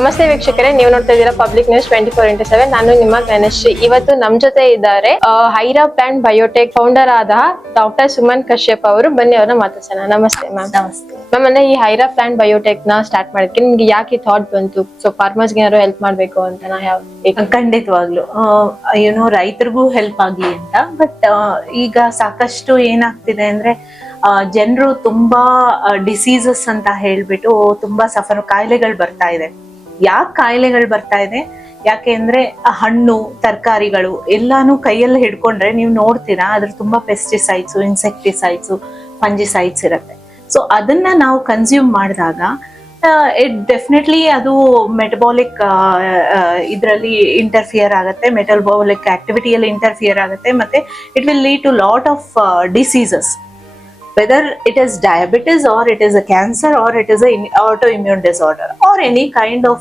ನಮಸ್ತೆ ವೀಕ್ಷಕರೇ, ನೀವು ನೋಡ್ತಾ ಇದ್ದೀರಾ ಪಬ್ಲಿಕ್ ನ್ಯೂಸ್ 24x7. ನಾನು ನಿಮ್ಮ ಗಣಶ್ರೀ. ಇವತ್ತು ನಮ್ ಜೊತೆ ಇದ್ದಾರೆ ಹೈರಾ ಪ್ಲಾಂಟ್ ಬಯೋಟೆಕ್ ಫೌಂಡರ್ ಆದ ಡಾಕ್ಟರ್ ಸುಮನ್ ಕಶ್ಯಪ್ ಅವರು. ಬನ್ನಿ ಅವ್ರನ್ನ ಮಾತಾಡ್ಸೋಣ. ನಮಸ್ತೆ ಮ್ಯಾಮ್. ನಮಸ್ತೆ ಮ್ಯಾಮ್, ಅಂದ್ರೆ ಈ ಹೈರಾ ಪ್ಲಾಂಟ್ ಬಯೋಟೆಕ್ ನ ಸ್ಟಾರ್ಟ್ ಮಾಡಕ್ಕೆ ನಿಮ್ಗೆ ಯಾಕೆ ಥಾಟ್ ಬಂತು? ಸೊ ಫಾರ್ಮರ್ಸ್ ಗೆ ಏನಾದ್ರು ಹೆಲ್ಪ್ ಮಾಡ್ಬೇಕು ಅಂತ? ಖಂಡಿತವಾಗ್ಲು ರೈತರಿಗೂ ಹೆಲ್ಪ್ ಆಗ್ಲಿ ಅಂತ. ಬಟ್ ಈಗ ಸಾಕಷ್ಟು ಏನಾಗ್ತಿದೆ ಅಂದ್ರೆ ಜನರು ತುಂಬಾ ಡಿಸೀಸಸ್ ಅಂತ ಹೇಳ್ಬಿಟ್ಟು ತುಂಬಾ ಕಾಯಿಲೆಗಳು ಬರ್ತಾ ಇದೆ. ಯಾಕೆ ಕಾಯಿಲೆಗಳು ಬರ್ತಾ ಇದೆ? ಯಾಕೆ ಅಂದ್ರೆ ಹಣ್ಣು ತರಕಾರಿಗಳು ಎಲ್ಲಾನು ಕೈಯಲ್ಲಿ ಹಿಡ್ಕೊಂಡ್ರೆ ನೀವು ನೋಡ್ತೀರಾ ಅದ್ರ ತುಂಬಾ ಪೆಸ್ಟಿಸೈಡ್ಸ್, ಇನ್ಸೆಕ್ಟಿಸೈಡ್ಸ್, ಫಂಜಿಸೈಡ್ಸ್ ಇರುತ್ತೆ. ಸೊ ಅದನ್ನ ನಾವು ಕನ್ಸ್ಯೂಮ್ ಮಾಡಿದಾಗ ಇಟ್ ಡೆಫಿನೆಟ್ಲಿ ಅದು ಮೆಟಬಾಲಿಕ್ ಇದರಲ್ಲಿ ಇಂಟರ್ಫಿಯರ್ ಆಗುತ್ತೆ, ಮೆಟಬಾಲಿಕ್ ಆಕ್ಟಿವಿಟಿಯಲ್ಲಿ ಇಂಟರ್ಫಿಯರ್ ಆಗುತ್ತೆ. ಮತ್ತೆ it will lead to lot of diseases, whether it is diabetes or it is a cancer or it is an autoimmune disorder or any kind of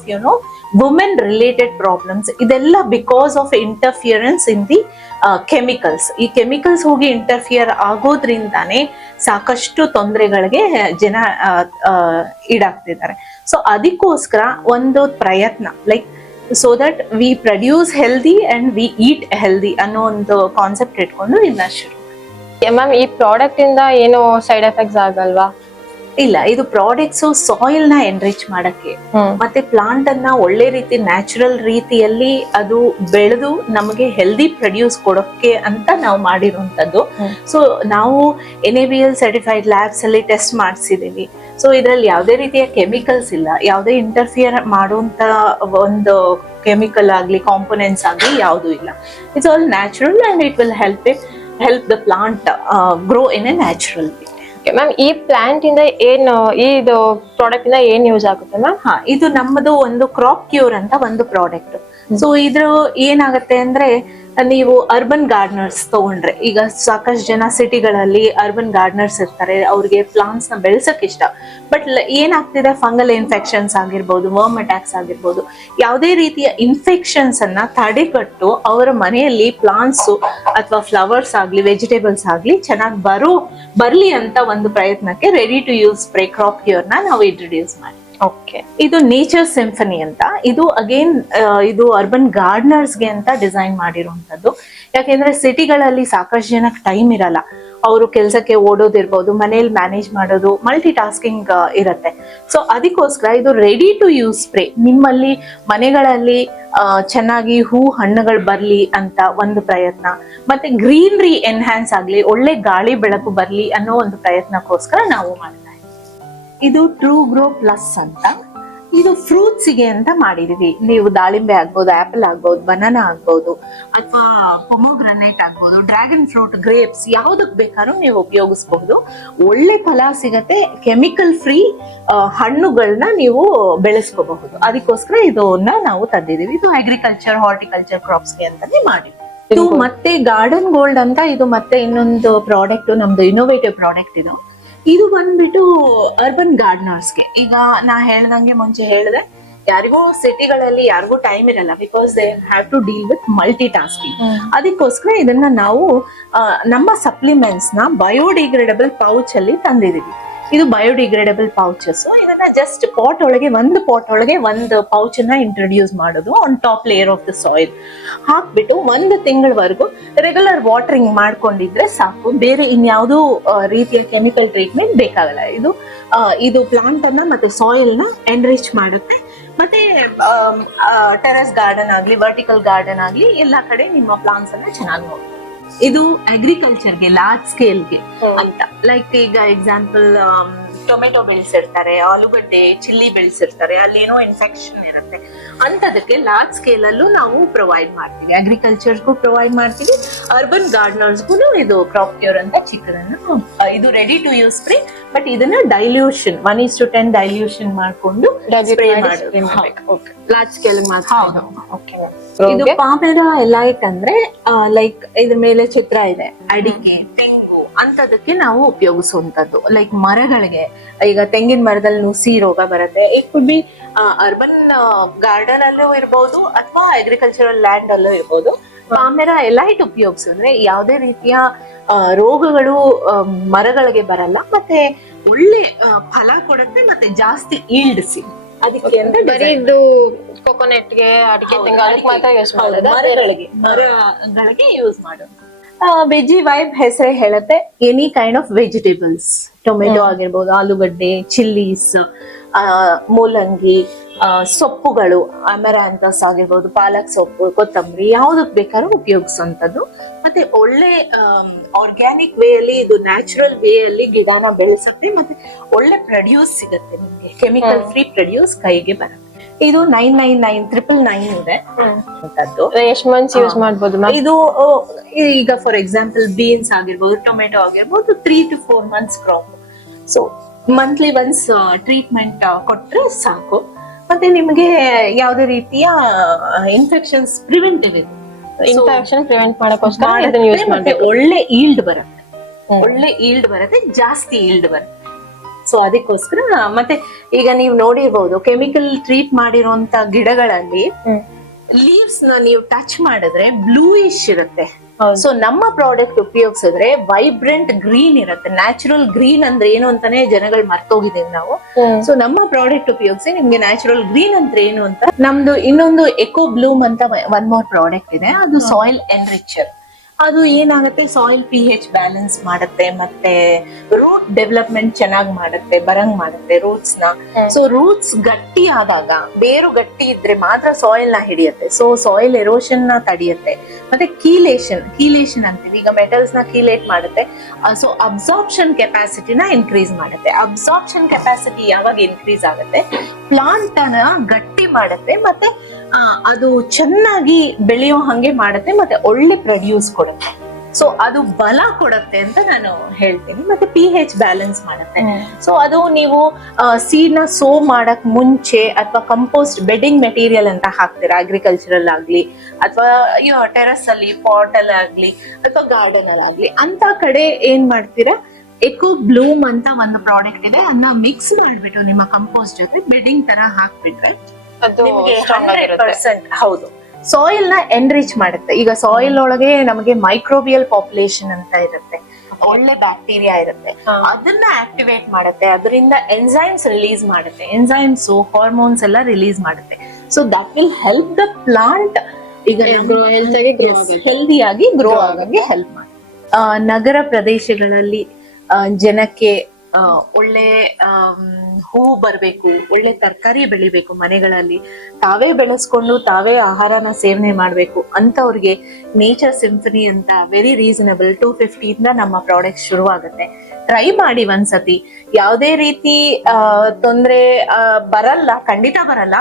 women related problems. ಇದೆಲ್ಲ because of interference in the chemicals. ಈ chemicals ಹೋಗಿ interfere ಆಗೋದ್ರಿಂದಾನೇ ಸಾಕಷ್ಟು ತೊಂದರೆಗಳಿಗೆ ಜನ ಈಡಾಗ್ತಿದ್ದಾರೆ. So ಅದಕ್ಕೋಸ್ಕರ ಒಂದು ಪ್ರಯತ್ನ, like so that we produce healthy and we eat healthy ಅನ್ನೋ ಒಂದು ಕಾನ್ಸೆಪ್ಟ್ ಇಟ್ಕೊಂಡು ಇದನ್ನ ಶುರು. ಮ್ಯಾಮ್, ಈ ಪ್ರಾಡಕ್ಟ್ ಇಂದ ಏನು ಸೈಡ್ ಎಫೆಕ್ಟ್ಸ್ ಆಗಲ್ವಾ? ಇಲ್ಲ, ಇದು ಪ್ರಾಡಕ್ಟ್ಸ್ ಸಾಯಿಲ್ ನ ಎನ್ರಿಚ್ ಮಾಡಕ್ಕೆ ಮತ್ತೆ ಪ್ಲಾಂಟ್ ಅನ್ನ ಒಳ್ಳೆ ರೀತಿ ನ್ಯಾಚುರಲ್ ರೀತಿಯಲ್ಲಿ ಅದು ಬೆಳೆದು ನಮಗೆ ಹೆಲ್ದಿ ಪ್ರೊಡ್ಯೂಸ್ ಕೊಡೋಕೆ ಅಂತ ನಾವು ಮಾಡಿರುವಂತದ್ದು. ಸೊ ನಾವು NABL ಸರ್ಟಿಫೈಡ್ ಲ್ಯಾಬ್ಸ್ ಅಲ್ಲಿ ಟೆಸ್ಟ್ ಮಾಡಿಸಿದೀವಿ. ಸೊ ಇದ್ರಲ್ಲಿ ಯಾವುದೇ ರೀತಿಯ ಕೆಮಿಕಲ್ಸ್ ಇಲ್ಲ, ಯಾವುದೇ ಇಂಟರ್ಫಿಯರ್ ಮಾಡುವಂತ ಒಂದು ಕೆಮಿಕಲ್ ಆಗ್ಲಿ ಕಾಂಪೋನೆಂಟ್ಸ್ ಆಗ್ಲಿ ಯಾವುದೂ ಇಲ್ಲ. It's all natural and it will help the plant grow in a natural way. Ma'am, ಈ ಪ್ಲಾಂಟ್ ಇಂದ ಏನು ಇದು ಪ್ರಾಡಕ್ಟ್ ಇಂದ ಏನ್ ಯೂಸ್ ಆಗುತ್ತೆ ಮ್ಯಾಮ್? ಇದು ನಮ್ಮದು ಒಂದು ಕ್ರಾಪ್ ಕ್ಯೂರ್ ಅಂತ ಒಂದು ಪ್ರಾಡಕ್ಟ್. ಸೊ ಇದ್ರ ಏನಾಗುತ್ತೆ ಅಂದ್ರೆ ನೀವು ಅರ್ಬನ್ ಗಾರ್ಡನರ್ಸ್ ತಗೊಂಡ್ರೆ, ಈಗ ಸಾಕಷ್ಟು ಜನ ಸಿಟಿಗಳಲ್ಲಿ ಅರ್ಬನ್ ಗಾರ್ಡನರ್ಸ್ ಇರ್ತಾರೆ, ಅವ್ರಿಗೆ ಪ್ಲಾಂಟ್ಸ್ ನ ಬೆಳೆಸಕ್ ಇಷ್ಟ. ಬಟ್ ಏನಾಗ್ತಿದೆ, ಫಂಗಲ್ ಇನ್ಫೆಕ್ಷನ್ಸ್ ಆಗಿರ್ಬೋದು, ವರ್ಮ್ ಅಟ್ಯಾಕ್ಸ್ ಆಗಿರ್ಬೋದು, ಯಾವುದೇ ರೀತಿಯ ಇನ್ಫೆಕ್ಷನ್ಸ್ ಅನ್ನ ತಡೆಗಟ್ಟು ಅವರ ಮನೆಯಲ್ಲಿ ಪ್ಲಾಂಟ್ಸ್ ಅಥವಾ ಫ್ಲವರ್ಸ್ ಆಗ್ಲಿ ವೆಜಿಟೇಬಲ್ಸ್ ಆಗ್ಲಿ ಚೆನ್ನಾಗಿ ಬರ್ಲಿ ಅಂತ ಒಂದು ಪ್ರಯತ್ನಕ್ಕೆ ready to use spray crop cure ನ ನಾವು ಇಂಟ್ರೊಡ್ಯೂಸ್ ಮಾಡಿ. ಓಕೆ, ಇದು ನೇಚರ್ ಸಿಂಫನಿ ಅಂತ. ಇದು ಅಗೇನ್ ಇದು ಅರ್ಬನ್ ಗಾರ್ಡನರ್ಸ್ ಗೆ ಅಂತ ಡಿಸೈನ್ ಮಾಡಿರುವಂತದ್ದು. ಯಾಕೆಂದ್ರೆ ಸಿಟಿಗಳಲ್ಲಿ ಸಾಕಷ್ಟು ಜನಕ್ಕೆ ಟೈಮ್ ಇರಲ್ಲ, ಅವರು ಕೆಲಸಕ್ಕೆ ಓಡೋದಿರ್ಬೋದು, ಮನೇಲಿ ಮ್ಯಾನೇಜ್ ಮಾಡೋದು, ಮಲ್ಟಿ ಟಾಸ್ಕಿಂಗ್ ಇರುತ್ತೆ. ಸೊ ಅದಕ್ಕೋಸ್ಕರ ಇದು ರೆಡಿ ಟು ಯೂಸ್ ಸ್ಪ್ರೇ ನಿಮ್ಮಲ್ಲಿ ಮನೆಗಳಲ್ಲಿ ಚೆನ್ನಾಗಿ ಹಣ್ಣುಗಳು ಬರ್ಲಿ ಅಂತ ಒಂದು ಪ್ರಯತ್ನ, ಮತ್ತೆ ಗ್ರೀನರಿ ಎನ್ಹ್ಯಾನ್ಸ್ ಆಗ್ಲಿ, ಒಳ್ಳೆ ಗಾಳಿ ಬೆಳಕು ಬರ್ಲಿ ಅನ್ನೋ ಒಂದು ಪ್ರಯತ್ನಕ್ಕೋಸ್ಕರ ನಾವು ಮಾಡ್ತಾ ಇದ್ದೀವಿ. ಇದು ಟ್ರೂ ಗ್ರೋ ಪ್ಲಸ್ ಅಂತ. ಇದು ಫ್ರೂಟ್ಸ್ ಗೆ ಅಂತ ಮಾಡಿದೀವಿ. ನೀವು ದಾಳಿಂಬೆ ಆಗ್ಬೋದು, ಆಪಲ್ ಆಗ್ಬೋದು, ಬನಾನಾ ಆಗ್ಬೋದು, ಅಥವಾ ಪೊಮೊಗ್ರನೇಟ್ ಆಗ್ಬೋದು, ಡ್ರ್ಯಾಗನ್ ಫ್ರೂಟ್, ಗ್ರೇಪ್ಸ್, ಯಾವ್ದಕ್ ಬೇಕಾದ್ರೂ ನೀವು ಉಪಯೋಗಿಸಬಹುದು. ಒಳ್ಳೆ ಫಲ ಸಿಗತ್ತೆ, ಕೆಮಿಕಲ್ ಫ್ರೀ ಹಣ್ಣುಗಳನ್ನ ನೀವು ಬೆಳೆಸ್ಕೋಬಹುದು. ಅದಕ್ಕೋಸ್ಕರ ಇದನ್ನ ನಾವು ತಂದಿದೀವಿ. ಇದು ಅಗ್ರಿಕಲ್ಚರ್ ಹಾರ್ಟಿಕಲ್ಚರ್ ಕ್ರಾಪ್ಸ್ ಗೆ ಅಂತಾನೆ ಮಾಡಿದ್ವಿ. ಇದು ಮತ್ತೆ ಗಾರ್ಡನ್ ಗೋಲ್ಡ್ ಅಂತ, ಇದು ಮತ್ತೆ ಇನ್ನೊಂದು ಪ್ರಾಡಕ್ಟ್, ನಮ್ದು ಇನೋವೇಟಿವ್ ಪ್ರಾಡಕ್ಟ್ ಇದು. ಇದು ಬಂದ್ಬಿಟ್ಟು ಅರ್ಬನ್ ಗಾರ್ಡನರ್ಸ್ಗೆ. ಈಗ ನಾ ಹೇಳ್ದಂಗೆ ಮುಂಚೆ ಹೇಳಿದೆ, ಯಾರಿಗೂ ಸಿಟಿಗಳಲ್ಲಿ ಯಾರಿಗೂ ಟೈಮ್ ಇರಲ್ಲ, because they have to deal with multitasking. ಅದಕ್ಕೋಸ್ಕರ ಇದನ್ನ ನಾವು ನಮ್ಮ ಸಪ್ಲಿಮೆಂಟ್ಸ್ ನ ಬಯೋಡಿಗ್ರೇಡಬಲ್ ಪೌಚ್ ಅಲ್ಲಿ ತಂದಿದೀವಿ. ಇದು ಬಯೋಡಿಗ್ರೇಡಬಲ್ ಪೌಚಸ್. ಇದನ್ನ ಜಸ್ಟ್ ಪಾಟ್ ಒಳಗೆ ಒಂದು ಪೌಚ್ ಅನ್ನ ಇಂಟ್ರೊಡ್ಯೂಸ್ ಮಾಡೋದು on top layer of the soil ಹಾಕ್ಬಿಟ್ಟು 1 ತಿಂಗಳವರೆಗೂ ರೆಗ್ಯುಲರ್ ವಾಟರಿಂಗ್ ಮಾಡ್ಕೊಂಡಿದ್ರೆ ಸಾಕು. ಬೇರೆ ಇನ್ಯಾವುದೂ ರೀತಿಯ ಕೆಮಿಕಲ್ ಟ್ರೀಟ್ಮೆಂಟ್ ಬೇಕಾಗಲ್ಲ. ಇದು ಪ್ಲಾಂಟ್ ಅನ್ನ ಮತ್ತೆ ಸಾಯಿಲ್ ನ ಎನ್ರಿಚ್ ಮಾಡುತ್ತೆ. ಮತ್ತೆ ಟೆರೆಸ್ ಗಾರ್ಡನ್ ಆಗ್ಲಿ, ವರ್ಟಿಕಲ್ ಗಾರ್ಡನ್ ಆಗ್ಲಿ, ಎಲ್ಲಾ ಕಡೆ ನಿಮ್ಮ ಪ್ಲಾಂಟ್ಸ್ ಅನ್ನ ಚೆನ್ನಾಗಿ ನೋಡ್ಬೋದು. ಇದು ಅಗ್ರಿಕಲ್ಚರ್ಗೆ ಲಾರ್ಜ್ ಸ್ಕೇಲ್ಗೆ ಅಂತ. ಲೈಕ್ ಈಗ ಎಕ್ಸಾಂಪಲ್ ಟೊಮೆಟೊ ಬೆಳೆಸಿರ್ತಾರೆ, ಆಲೂಗಡ್ಡೆ, ಚಿಲ್ಲಿ ಬೆಳೆಸಿರ್ತಾರೆ, ಅಲ್ಲೇನೋ ಇನ್ಫೆಕ್ಷನ್ ಇರುತ್ತೆ, ಅಂತದಕ್ಕೆ ಲಾರ್ಜ್ ಸ್ಕೇಲ್ ಅಲ್ಲೂ ನಾವು ಪ್ರೊವೈಡ್ ಮಾಡ್ತೀವಿ. ಅಗ್ರಿಕಲ್ಚರ್ಗೂ ಪ್ರೊವೈಡ್ ಮಾಡ್ತೀವಿ, ಅರ್ಬನ್ ಗಾರ್ಡನರ್ಸ್ಗೂ ಇದು ಕ್ರಾಪ್ ಕ್ಯೂರ್ ಅಂತ ಚಿಕ್ಕದನ್ನ. ಇದು ready to use spray, but ಇದನ್ನ ಡೈಲ್ಯೂಷನ್ 1:10 ಡೈಲ್ಯೂಷನ್ ಮಾಡ್ಕೊಂಡು ಲಾರ್ಜ್ ಸ್ಕೇಲ್ ಮಾತ್ರ. ಇದು ಪಾಮೆರಾ ಎಲೈಟ್ ಅಂದ್ರೆ ಲೈಕ್ ಇದ್ರ ಮೇಲೆ ಚಿತ್ರ ಇದೆ, ಅಡಿಕೆ, ತೆಂಗು ಅಂತದಕ್ಕೆ ನಾವು ಉಪಯೋಗಿಸುವಂತದ್ದು. ಲೈಕ್ ಮರಗಳಿಗೆ, ಈಗ ತೆಂಗಿನ ಮರದಲ್ಲಿ ನುಸಿ ರೋಗ ಬರುತ್ತೆ. It could be urban garden ಅಲ್ಲೂ ಇರ್ಬೋದು ಅಥವಾ ಅಗ್ರಿಕಲ್ಚರಲ್ ಲ್ಯಾಂಡ್ ಅಲ್ಲೂ ಇರ್ಬೋದು. ಪಾಮೆರಾ ಎಲೈಟ್ ಉಪಯೋಗಿಸಿದ್ರೆ ಯಾವುದೇ ರೀತಿಯ ರೋಗಗಳು ಮರಗಳಿಗೆ ಬರಲ್ಲ, ಮತ್ತೆ ಒಳ್ಳೆ ಫಲ ಕೊಡುತ್ತೆ, ಮತ್ತೆ ಜಾಸ್ತಿ ಈಲ್ಡ್ ಸಿಗುತ್ತೆ. ಅದಕ್ಕೆ ಅಂತ ಬರೀ ಇದು ಕೊಕೊನೆಟ್ ಗೆ ಅಡಿಕೆ ತೆಂಗು ಅದಕ್ಕೆ ಮಾತ್ರ ಯೂಸ್ ಮಾಡೋದು. ಮರಗಳಿಗೆ ಯೂಸ್ ಮಾಡೋದು. ವೆಜಿ ವೈಬ್ ಹೆಸರೇ ಹೇಳುತ್ತೆ, any kind of vegetables, tomato ಆಗಿರ್ಬೋದು, ಆಲೂಗಡ್ಡೆ, ಚಿಲ್ಲೀಸ್, ಮೂಲಂಗಿ, ಸೊಪ್ಪುಗಳು, ಅಮರಾಂತಸ್ ಆಗಿರ್ಬೋದು, ಪಾಲಕ್ ಸೊಪ್ಪು, ಕೊತ್ತಂಬರಿ, ಯಾವ್ದಕ್ ಬೇಕಾದ್ರೂ ಉಪಯೋಗಿಸುವಂತದ್ದು. ಮತ್ತೆ ಒಳ್ಳೆ ಆರ್ಗ್ಯಾನಿಕ್ ವೇ ಅಲ್ಲಿ, ಇದು ನ್ಯಾಚುರಲ್ ವೇ ಅಲ್ಲಿ ಗಿಡನ ಬೆಳೆಸುತ್ತೆ. ಮತ್ತೆ ಒಳ್ಳೆ ಪ್ರೊಡ್ಯೂಸ್ ಸಿಗುತ್ತೆ ನಿಮ್ಗೆ, ಕೆಮಿಕಲ್ ಫ್ರೀ ಪ್ರೊಡ್ಯೂಸ್ ಕೈಗೆ ಬರುತ್ತೆ. ಇದು 999 ಇದೆ ಅಂತದ್ದು. ಎಷ್ಟು ಮಂತ್ಸ್ ಯೂಸ್ ಮಾಡ್ಬೋದು ಮ್ಯಾಮ್? ಇದು ಈಗ ಫಾರ್ ಎಕ್ಸಾಂಪಲ್ ಬೀನ್ಸ್ ಆಗಿರ್ಬೋದು, ಟೊಮೆಟೊ ಆಗಿರ್ಬೋದು, 3 to 4 months crop. So monthly once treatment ಕೊಟ್ರೆ ಸಾಕು. ಮತ್ತೆ ನಿಮ್ಗೆ ಯಾವುದೇ ರೀತಿಯ ಇನ್ಫೆಕ್ಷನ್ಸ್ ಪ್ರಿವೆಂಟಿವ್ ಇದೆ. ಇನ್ಫೆಕ್ಷನ್ ಪ್ರಿವೆಂಟ್ ಮಾಡಕ್ಕೋಸ್ಕರ ಇದನ್ನ ಯೂಸ್ ಮತ್ತೆ ಮಾಡ್ಬೇಕು. ಒಳ್ಳೆ ಈಲ್ಡ್ ಬರುತ್ತೆ, ಒಳ್ಳೆ ಈಲ್ಡ್ ಬರುತ್ತೆ, ಜಾಸ್ತಿ ಈಲ್ಡ್ ಬರುತ್ತೆ. ಸೊ ಅದಕ್ಕೋಸ್ಕರ ಮತ್ತೆ ಈಗ ನೀವು ನೋಡಿರ್ಬೋದು, ಕೆಮಿಕಲ್ ಟ್ರೀಟ್ ಮಾಡಿರುವಂತ ಗಿಡಗಳಲ್ಲಿ ಲೀವ್ಸ್ ನ ನೀವು ಟಚ್ ಮಾಡಿದ್ರೆ ಬ್ಲೂಯಿಶ್ ಇರುತ್ತೆ. ಸೊ ನಮ್ಮ ಪ್ರಾಡಕ್ಟ್ ಉಪಯೋಗಿಸಿದ್ರೆ ವೈಬ್ರೆಂಟ್ ಗ್ರೀನ್ ಇರುತ್ತೆ. ನ್ಯಾಚುರಲ್ ಗ್ರೀನ್ ಅಂದ್ರೆ ಏನು ಅಂತಾನೆ ಜನಗಳು ಮರ್ತೋಗಿದ್ದೀವಿ ನಾವು. ಸೊ ನಮ್ಮ ಪ್ರಾಡಕ್ಟ್ ಉಪಯೋಗಿಸಿ ನಿಮ್ಗೆ ನ್ಯಾಚುರಲ್ ಗ್ರೀನ್ ಅಂದ್ರೆ ಏನು ಅಂತ. ನಮ್ದು ಇನ್ನೊಂದು ಎಕೋ ಬ್ಲೂಮ್ ಅಂತ ಒನ್ ಮೋರ್ ಪ್ರಾಡಕ್ಟ್ ಇದೆ. ಅದು ಸಾಯಿಲ್ ಎನ್ರಿಚರ್. ಅದು ಏನಾಗುತ್ತೆ, ಸಾಯಿಲ್ pH ಬ್ಯಾಲೆನ್ಸ್ ಮಾಡುತ್ತೆ, ಮತ್ತೆ ರೂಟ್ ಡೆವಲಪ್ಮೆಂಟ್ ಚೆನ್ನಾಗಿ ಮಾಡುತ್ತೆ, ಬರಂಗ್ ಮಾಡುತ್ತೆ ರೂಟ್ಸ್ ನ. ಸೊ ರೂಟ್ಸ್ ಗಟ್ಟಿ ಆದಾಗ, ಬೇರು ಗಟ್ಟಿ ಇದ್ರೆ ಮಾತ್ರ ಸಾಯಿಲ್ ನ ಹಿಡಿಯುತ್ತೆ. ಸೊ ಸಾಯಿಲ್ ಎರೋಷನ್ ನ ತಡೆಯುತ್ತೆ. ಮತ್ತೆ ಕೀಲೇಷನ್ ಅಂತೀವಿ, ಈಗ ಮೆಟಲ್ಸ್ ನ ಕೀಲೇಟ್ ಮಾಡುತ್ತೆ. ಸೊ ಅಬ್ಸಾರ್ಪ್ಷನ್ ಕೆಪಾಸಿಟಿನ ಇನ್ಕ್ರೀಸ್ ಮಾಡುತ್ತೆ. ಅಬ್ಸಾರ್ಪ್ಷನ್ ಕೆಪಾಸಿಟಿ ಯಾವಾಗ ಇನ್ಕ್ರೀಸ್ ಆಗುತ್ತೆ, ಪ್ಲಾಂಟ್ ನ ಗಟ್ಟಿ ಮಾಡುತ್ತೆ, ಮತ್ತೆ ಅದು ಚೆನ್ನಾಗಿ ಬೆಳೆಯೋ ಹಂಗೆ ಮಾಡುತ್ತೆ, ಮತ್ತೆ ಒಳ್ಳೆ ಪ್ರೊಡ್ಯೂಸ್ ಕೊಡುತ್ತೆ. ಸೊ ಅದು ಬಲ ಕೊಡುತ್ತೆ ಅಂತ ನಾನು ಹೇಳ್ತೀನಿ. ಮತ್ತೆ pH ಬ್ಯಾಲೆನ್ಸ್ ಮಾಡುತ್ತೆ. ಸೊ ಅದು ನೀವು ಸೀಡ್ ನ ಸೋ ಮಾಡಕ್ ಮುಂಚೆ ಅಥವಾ ಕಂಪೋಸ್ಟ್ ಬೆಡ್ಡಿಂಗ್ ಮೆಟೀರಿಯಲ್ ಅಂತ ಹಾಕ್ತೀರಾ, ಅಗ್ರಿಕಲ್ಚರಲ್ ಆಗ್ಲಿ ಅಥವಾ ಟೆರಸ್ ಅಲ್ಲಿ ಪಾಟ್ ಅಲ್ಲಿ ಆಗ್ಲಿ ಅಥವಾ ಗಾರ್ಡನ್ ಅಲ್ಲಿ ಆಗ್ಲಿ, ಅಂತ ಕಡೆ ಏನ್ ಮಾಡ್ತೀರಾ, ಎಕೋ ಬ್ಲೂಮ್ ಅಂತ ಒಂದು ಪ್ರಾಡಕ್ಟ್ ಇದೆ. ಅದನ್ನ ಮಿಕ್ಸ್ ಮಾಡ್ಬಿಟ್ಟು ನಿಮ್ಮ ಕಂಪೋಸ್ಟ್ ಜೊತೆ ಬೆಡ್ಡಿಂಗ್ ತರ ಹಾಕ್ಬಿಟ್ರೆ ಅದು ನಿಮ್ಗೆ strong ಆಗಿರುತ್ತೆ. 100% ಹೌದು, ಸಾಯಿಲ್ ನ ಎನ್ರಿಚ್ ಮಾಡುತ್ತೆ. ಈಗ ಸಾಯಿಲ್ ಒಳಗೆ ನಮಗೆ ಮೈಕ್ರೋಬಿಯಲ್ ಪಾಪ್ಯುಲೇಷನ್ ಅಂತ ಇರುತ್ತೆ, ಒಳ್ಳೆ ಬ್ಯಾಕ್ಟೀರಿಯಾ ಇರುತ್ತೆ, ಅದನ್ನ ಆಕ್ಟಿವೇಟ್ ಮಾಡುತ್ತೆ. ಅದರಿಂದ ಎನ್ಸೈಮ್ಸ್ ರಿಲೀಸ್ ಮಾಡುತ್ತೆ, ಎನ್ಸೈಮ್ಸ್ ಹಾರ್ಮೋನ್ಸ್ ಎಲ್ಲ ರಿಲೀಸ್ ಮಾಡುತ್ತೆ. So that will help the plant ಈಗ ಹೆಲ್ದಿಯಾಗಿ ಗ್ರೋ ಆಗಂಗೆ ಹೆಲ್ಪ್ ಮಾಡುತ್ತೆ. ನಗರ ಪ್ರದೇಶಗಳಲ್ಲಿ ಜನಕ್ಕೆ ಒಳ್ಳೆ ಹೂ ಬರ್ಬೇಕು, ಒಳ್ಳೆ ತರಕಾರಿ ಬೆಳಿಬೇಕು, ಮನೆಗಳಲ್ಲಿ ತಾವೇ ಬೆಳೆಸ್ಕೊಂಡು ತಾವೇ ಆಹಾರನ ಸೇವನೆ ಮಾಡ್ಬೇಕು ಅಂತವ್ರಿಗೆ ನೇಚರ್ ಸಿಂಫನಿ ಅಂತ ವೆರಿ ರೀಸನಬಲ್ 250 ಇಂದ ನಮ್ಮ ಪ್ರಾಡಕ್ಟ್ ಶುರುವಾಗುತ್ತೆ. ಟ್ರೈ ಮಾಡಿ ಒಂದ್ಸತಿ. ಯಾವುದೇ ರೀತಿ ತೊಂದ್ರೆ ಬರಲ್ಲ, ಖಂಡಿತ ಬರಲ್ಲ.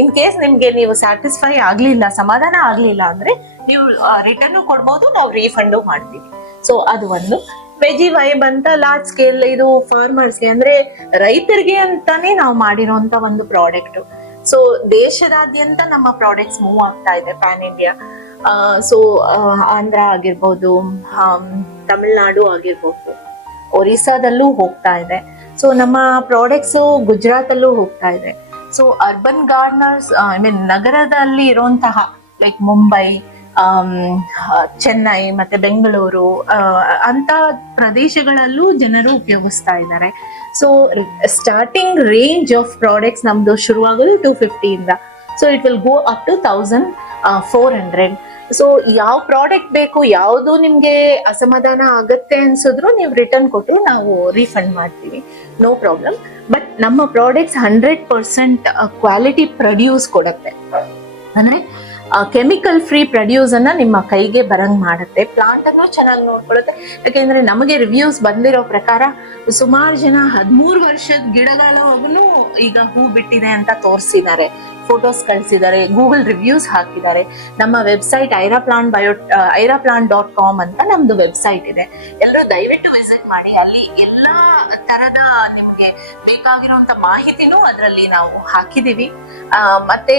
ಇನ್ ಕೇಸ್ ನಿಮ್ಗೆ ನೀವು ಸ್ಯಾಟಿಸ್ಫೈ ಆಗ್ಲಿಲ್ಲ, ಸಮಾಧಾನ ಆಗ್ಲಿಲ್ಲ ಅಂದ್ರೆ ನೀವು ರಿಟರ್ನ್ ಕೊಡ್ಬೋದು, ನಾವು ರೀಫಂಡು ಮಾಡ್ತೀವಿ. ಸೊ ಅದು ಒಂದು. ವೆಜಿ ವೈಬ್ ಅಂತ ಲಾರ್ಜ್ ಸ್ಕೇಲ್, ಇದು ಫಾರ್ಮರ್ಸ್ಗೆ ಅಂದ್ರೆ ರೈತರಿಗೆ ಅಂತಾನೆ ನಾವು ಮಾಡಿರೋಂತ ಒಂದು ಪ್ರಾಡಕ್ಟ್. ಸೊ ದೇಶದಾದ್ಯಂತ ನಮ್ಮ ಪ್ರಾಡಕ್ಟ್ಸ್ ಮೂವ್ ಆಗ್ತಾ ಇದೆ, ಪ್ಯಾನ್ ಇಂಡಿಯಾ. ಸೊ ಆಂಧ್ರ ಆಗಿರ್ಬೋದು, ತಮಿಳ್ನಾಡು ಆಗಿರ್ಬೋದು, ಒರಿಸ್ಸಾದಲ್ಲೂ ಹೋಗ್ತಾ ಇದೆ. ಸೊ ನಮ್ಮ ಪ್ರಾಡಕ್ಟ್ಸ್ ಗುಜರಾತ್ ಅಲ್ಲೂ ಹೋಗ್ತಾ ಇದೆ. So urban Gardner's, I mean ನಗರದಲ್ಲಿ ಇರುವಂತಹ ಲೈಕ್ ಮುಂಬೈ, ಚೆನ್ನೈ ಮತ್ತೆ ಬೆಂಗಳೂರು ಅಂತ ಪ್ರದೇಶಗಳಲ್ಲೂ ಜನರು ಉಪಯೋಗಿಸ್ತಾ ಇದ್ದಾರೆ. So starting range of products ನಮ್ದು ಶುರುವಾಗೋದು 250 ಇಂದ. So it will go up to 1400. So ಯಾವ ಪ್ರಾಡಕ್ಟ್ ಬೇಕು, ಯಾವುದು ನಿಮ್ಗೆ ಅಸಮಾಧಾನ ಆಗತ್ತೆ ಅನ್ಸಿದ್ರು ನೀವು ರಿಟರ್ನ್ ಕೊಟ್ಟರು ನಾವು ರೀಫಂಡ್ ಮಾಡ್ತೀವಿ, ನೋ ಪ್ರಾಬ್ಲಮ್. ಬಟ್ ನಮ್ಮ ಪ್ರಾಡಕ್ಟ್ಸ್ 100% ಕ್ವಾಲಿಟಿ ಪ್ರೊಡ್ಯೂಸ್ ಕೊಡುತ್ತೆ. ಅಂದ್ರೆ ಕೆಮಿಕಲ್ ಫ್ರೀ ಪ್ರೊಡ್ಯೂಸ್ ಅನ್ನ ನಿಮ್ಮ ಕೈಗೆ ಬರಂಗ್ ಮಾಡುತ್ತೆ. ಪ್ಲಾಂಟ್ ಅನ್ನು ಚೆನ್ನಾಗಿ ನೋಡ್ಕೊಳ್ಳುತ್ತೆ. ಯಾಕೆಂದ್ರೆ ನಮಗೆ ರಿವ್ಯೂಸ್ ಬಂದಿರೋ ಪ್ರಕಾರ ಸುಮಾರು ಜನ 13 ವರ್ಷದ ಗಿಡಗಳೂ ಈಗ ಹೂ ಬಿಟ್ಟಿದೆ ಅಂತ ತೋರಿಸಿದ್ದಾರೆ, ಫೋಟೋಸ್ ಕಳಿಸಿದ್ದಾರೆ, ಗೂಗಲ್ ರಿವ್ಯೂಸ್ ಹಾಕಿದ್ದಾರೆ. ನಮ್ಮ ವೆಬ್ಸೈಟ್ iraplant.com ಅಂತ ನಮ್ದು ವೆಬ್ಸೈಟ್ ಇದೆ. ಎಲ್ಲರೂ ದಯವಿಟ್ಟು ವಿಸಿಟ್ ಮಾಡಿ. ಅಲ್ಲಿ ಎಲ್ಲಾ ತರದ ನಿಮ್ಗೆ ಬೇಕಾಗಿರುವಂತ ಮಾಹಿತಿನೂ ಅದರಲ್ಲಿ ನಾವು ಹಾಕಿದೀವಿ. ಮತ್ತೆ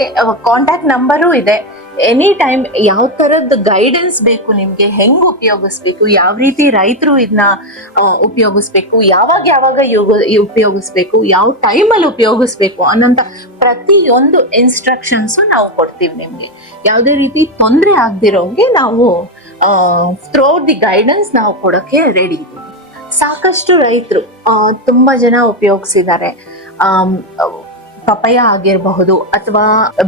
ಕಾಂಟ್ಯಾಕ್ಟ್ ನಂಬರು ಇದೆ. ಎನಿ ಟೈಮ್ ಯಾವ ತರದ ಗೈಡೆನ್ಸ್ ಬೇಕು ನಿಮ್ಗೆ, ಹೆಂಗ್ ಉಪಯೋಗಿಸ್ಬೇಕು, ಯಾವ ರೀತಿ ರೈತರು ಇದನ್ನ ಉಪಯೋಗಿಸ್ಬೇಕು, ಯಾವಾಗ ಉಪಯೋಗಿಸ್ಬೇಕು, ಯಾವ ಟೈಮಲ್ಲಿ ಉಪಯೋಗಿಸ್ಬೇಕು ಅನ್ನೋಂತ ಪ್ರತಿಯೊಂದು ಇನ್ಸ್ಟ್ರಕ್ಷನ್ಸ್ ನಾವು ಕೊಡ್ತೀವಿ ನಿಮ್ಗೆ. ಯಾವುದೇ ರೀತಿ ತೊಂದರೆ ಆಗದಿರೋಂಗೆ ನಾವು ಥ್ರೂಔಟ್ ದಿ ಗೈಡೆನ್ಸ್ ನಾವು ಕೊಡೋಕೆ ರೆಡಿ ಇದ್ದೀವಿ. ಸಾಕಷ್ಟು ರೈತರು ತುಂಬಾ ಜನ ಉಪಯೋಗಿಸಿದ್ದಾರೆ. ಪಪಾಯ ಆಗಿರಬಹುದು, ಅಥವಾ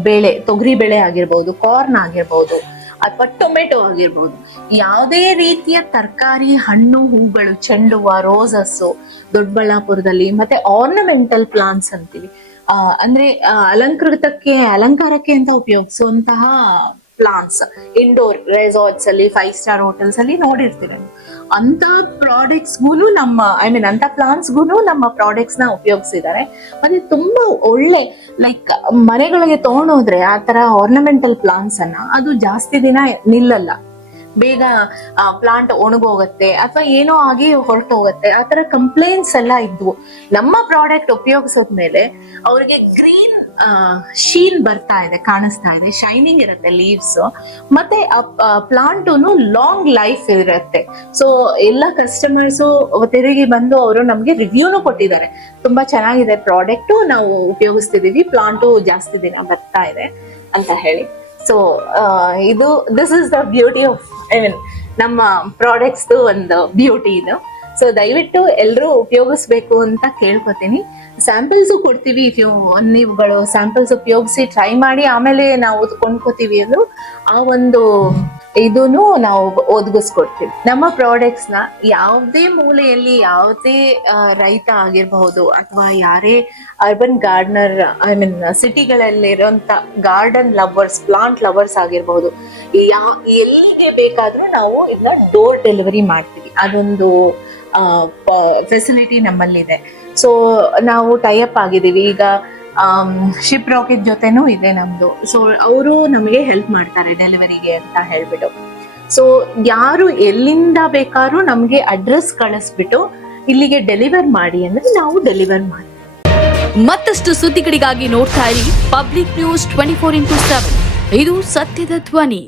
ಬೇಳೆ, ತೊಗರಿ ಬೇಳೆ ಆಗಿರ್ಬಹುದು, ಕಾರ್ನ್ ಆಗಿರ್ಬಹುದು, ಅಥವಾ ಟೊಮೆಟೊ ಆಗಿರ್ಬಹುದು, ಯಾವುದೇ ರೀತಿಯ ತರಕಾರಿ, ಹಣ್ಣು, ಹೂಗಳು, ಚೆಂಡು ಹೂವ, ರೋಸಸ್ಸು ದೊಡ್ಡಬಳ್ಳಾಪುರದಲ್ಲಿ, ಮತ್ತೆ ಆರ್ನಮೆಂಟಲ್ ಪ್ಲಾಂಟ್ಸ್ ಅಂತೀವಿ, ಅಂದ್ರೆ ಅಲಂಕಾರಕ್ಕೆ ಅಂತ ಉಪಯೋಗಿಸುವಂತಹ ಪ್ಲಾಂಟ್ಸ್ ಇಂಡೋರ್ ರೆಸಾರ್ಟ್ಸ್ ಅಲ್ಲಿ, 5 ಸ್ಟಾರ್ ಹೋಟೆಲ್ಸ್ ಅಲ್ಲಿ ನೋಡಿರ್ತೀವಿ. ಅಂತ ಪ್ರಾಡಕ್ಟ್ಸ್ಗೂ ಅಂತ ಪ್ಲಾಂಟ್ಸ್ಗೂ ನಮ್ಮ ಪ್ರಾಡಕ್ಟ್ಸ್ ನ ಉಪಯೋಗಿಸಿದ್ದಾರೆ. ಮತ್ತೆ ತುಂಬಾ ಒಳ್ಳೆ ಲೈಕ್ ಮನೆಗಳಿಗೆ ತಗೊಂಡೋದ್ರೆ ಆ ತರ ಆರ್ನಮೆಂಟಲ್ ಪ್ಲಾಂಟ್ಸ್ ಅನ್ನ ಅದು ಜಾಸ್ತಿ ದಿನ ನಿಲ್ಲಲ್ಲ, ಬೇಗ ಪ್ಲಾಂಟ್ ಒಣಗೋಗತ್ತೆ ಅಥವಾ ಏನೋ ಆಗಿ ಹೊರಟೋಗತ್ತೆ, ಆ ತರ ಕಂಪ್ಲೇಂಟ್ಸ್ ಎಲ್ಲ ಇದ್ವು. ನಮ್ಮ ಪ್ರಾಡಕ್ಟ್ ಉಪಯೋಗಿಸೋದ್ಮೇಲೆ ಅವ್ರಿಗೆ ಗ್ರೀನ್ ಶೀನ್ ಬರ್ತಾ ಇದೆ, ಕಾಣಿಸ್ತಾ ಇದೆ, ಶೈನಿಂಗ್ ಇರುತ್ತೆ ಲೀವ್ಸ್, ಮತ್ತೆ ಪ್ಲಾಂಟುನು ಲಾಂಗ್ ಲೈಫ್ ಇರುತ್ತೆ. ಸೊ ಎಲ್ಲ ಕಸ್ಟಮರ್ಸ್ ತಿರುಗಿ ಬಂದು ಅವರು ನಮ್ಗೆ ರಿವ್ಯೂನು ಕೊಟ್ಟಿದ್ದಾರೆ, ತುಂಬಾ ಚೆನ್ನಾಗಿದೆ ಪ್ರಾಡಕ್ಟ್, ನಾವು ಉಪಯೋಗಿಸ್ತಿದೀವಿ, ಪ್ಲಾಂಟು ಜಾಸ್ತಿ ದಿನ ಬರ್ತಾ ಇದೆ ಅಂತ ಹೇಳಿ. So this is the beauty of ನಮ್ಮ ಪ್ರಾಡಕ್ಟ್ಸ್ ಒಂದು ಬ್ಯೂಟಿ ಇದು. ಸೊ ದಯವಿಟ್ಟು ಎಲ್ಲರೂ ಉಪಯೋಗಿಸ್ಬೇಕು ಅಂತ ಕೇಳ್ಕೊತೀನಿ. ಸ್ಯಾಂಪಲ್ಸು ಕೊಡ್ತೀವಿ, ನೀವುಗಳು ಸ್ಯಾಂಪಲ್ಸ್ ಉಪಯೋಗಿಸಿ ಟ್ರೈ ಮಾಡಿ ಆಮೇಲೆ ನಾವು ಕೊಂಡ್ಕೋತೀವಿ ಅಂದ್ರು ಆ ಒಂದು ಇದನ್ನು ನಾವು ಒದಗಿಸ್ಕೊಡ್ತೀವಿ. ನಮ್ಮ ಪ್ರಾಡಕ್ಟ್ಸ್ ನ ಯಾವುದೇ ಮೂಲೆಯಲ್ಲಿ ಯಾವುದೇ ರೈತ ಆಗಿರಬಹುದು ಅಥವಾ ಯಾರೇ ಅರ್ಬನ್ ಗಾರ್ಡನರ್, ಸಿಟಿಗಳಲ್ಲಿರುವಂತ ಗಾರ್ಡನ್ ಲವರ್ಸ್, ಪ್ಲಾಂಟ್ ಲವರ್ಸ್ ಆಗಿರಬಹುದು, ಎಲ್ಲಿಗೆ ಬೇಕಾದ್ರೂ ನಾವು ಇದನ್ನ ಡೋರ್ ಡೆಲಿವರಿ ಮಾಡ್ತೀವಿ. ಅದೊಂದು ಫೆಸಿಲಿಟಿ ನಮ್ಮಲ್ಲಿದೆ. ಸೊ ನಾವು ಟೈಅಪ್ ಆಗಿದ್ದೀವಿ ಈಗ ಶಿಪ್ ರಾಕೆಟ್ ಜೊತೆನೂ ಇದೆ ನಮ್ದು. ಸೊ ಅವರು ನಮಗೆ ಹೆಲ್ಪ್ ಮಾಡ್ತಾರೆ ಡೆಲಿವರಿಗೆ ಅಂತ ಹೇಳ್ಬಿಟ್ಟು. ಸೊ ಯಾರು ಎಲ್ಲಿಂದ ಬೇಕಾದ್ರೂ ನಮ್ಗೆ ಅಡ್ರೆಸ್ ಕಳಿಸ್ಬಿಟ್ಟು ಇಲ್ಲಿಗೆ ಡೆಲಿವರ್ ಮಾಡಿ ಅಂದ್ರೆ ನಾವು ಡೆಲಿವರ್ ಮಾಡ್ತೀವಿ. ಮತ್ತಷ್ಟು ಸುದ್ದಿಗಳಿಗಾಗಿ ನೋಡ್ತಾ ಇರಿ ಪಬ್ಲಿಕ್ ನ್ಯೂಸ್ 24x7. ಇದು ಸತ್ಯದ ಧ್ವನಿ.